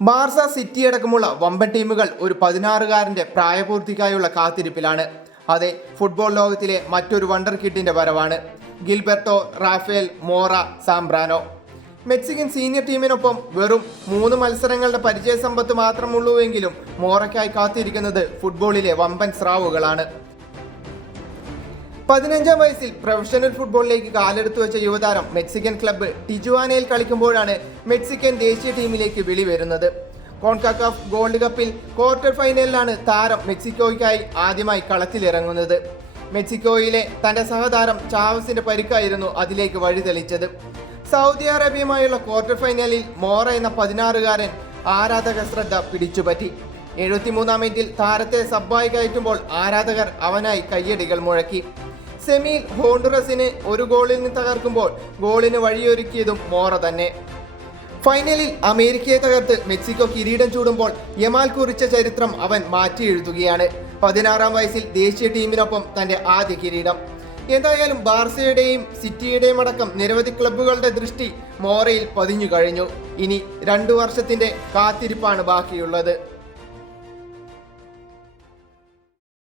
Barca, city അടക്കമുള്ള വമ്പൻ ടീമുകൾ ഒരു 16-കാരന്റെ പ്രായപൂർത്തിക്കായുള്ള കാത്തിരിപ്പിലാണ്. അതെ, ഫുട്ബോൾ ലോകത്തിലെ മറ്റൊരു വണ്ടർ കിഡിന്റെ വരവാണ് Gilberto Rafael Mora Zambrano. Mexican senior ടീമിനൊപ്പം വെറും 3 മത്സരങ്ങളുടെ പരിചയ സമ്പത്ത് മാത്രമുള്ളൂവെങ്കിലും മോറയ്ക്കായി കാത്തിരിക്കുന്നത് ഫുട്ബോളിലെ വമ്പൻ സ്രാവുകളാണ്. 15-ാം വയസ്സിൽ പ്രൊഫഷണൽ ഫുട്ബോളിലേക്ക് കാലെടുത്തു വെച്ച യുവതാരം മെക്സിക്കൻ ക്ലബ്ബ് ടിജുവാനയിൽ കളിക്കുമ്പോഴാണ് മെക്സിക്കൻ ദേശീയ ടീമിലേക്ക് വിളി വരുന്നത്. കോൺകാക്കാഫ് ഗോൾഡ് കപ്പിൽ ക്വാർട്ടർ ഫൈനലിലാണ് താരം മെക്സിക്കോയ്ക്കായി ആദ്യമായി കളത്തിലിറങ്ങുന്നത്. മെക്സിക്കോയിലെ തന്റെ സഹതാരം ചാവസിന്റെ പരിക്കായിരുന്നു അതിലേക്ക് വഴിതെളിച്ചത്. സൗദി അറേബ്യയുമായുള്ള ക്വാർട്ടർ ഫൈനലിൽ മോറ എന്ന 16-കാരൻ ആരാധക ശ്രദ്ധ പിടിച്ചുപറ്റി. 73-ാം മിനിറ്റിൽ താരത്തെ സബ്ബായി കയറ്റുമ്പോൾ ആരാധകർ അവനായി കയ്യടികൾ മുഴക്കി. സെമിയിൽ ഹോണ്ടുറസിന് 1 ഗോളിന് തകർക്കുമ്പോൾ ഗോളിന് വഴിയൊരുക്കിയതും മോറ തന്നെ. ഫൈനലിൽ അമേരിക്കയെ തകർത്ത് മെക്സിക്കോ കിരീടം ചൂടുമ്പോൾ യമാൽ കുറിച്ച ചരിത്രം അവൻ മാറ്റി എഴുതുകയാണ്. 16-ാം വയസ്സിൽ ദേശീയ ടീമിനൊപ്പം തന്റെ ആദ്യ കിരീടം. എന്തായാലും ബാർസയുടെയും സിറ്റിയുടെയും അടക്കം നിരവധി ക്ലബ്ബുകളുടെ ദൃഷ്ടി മോറയിൽ പതിഞ്ഞു കഴിഞ്ഞു. ഇനി 2 വർഷത്തിന്റെ കാത്തിരിപ്പാണ് ബാക്കിയുള്ളത്.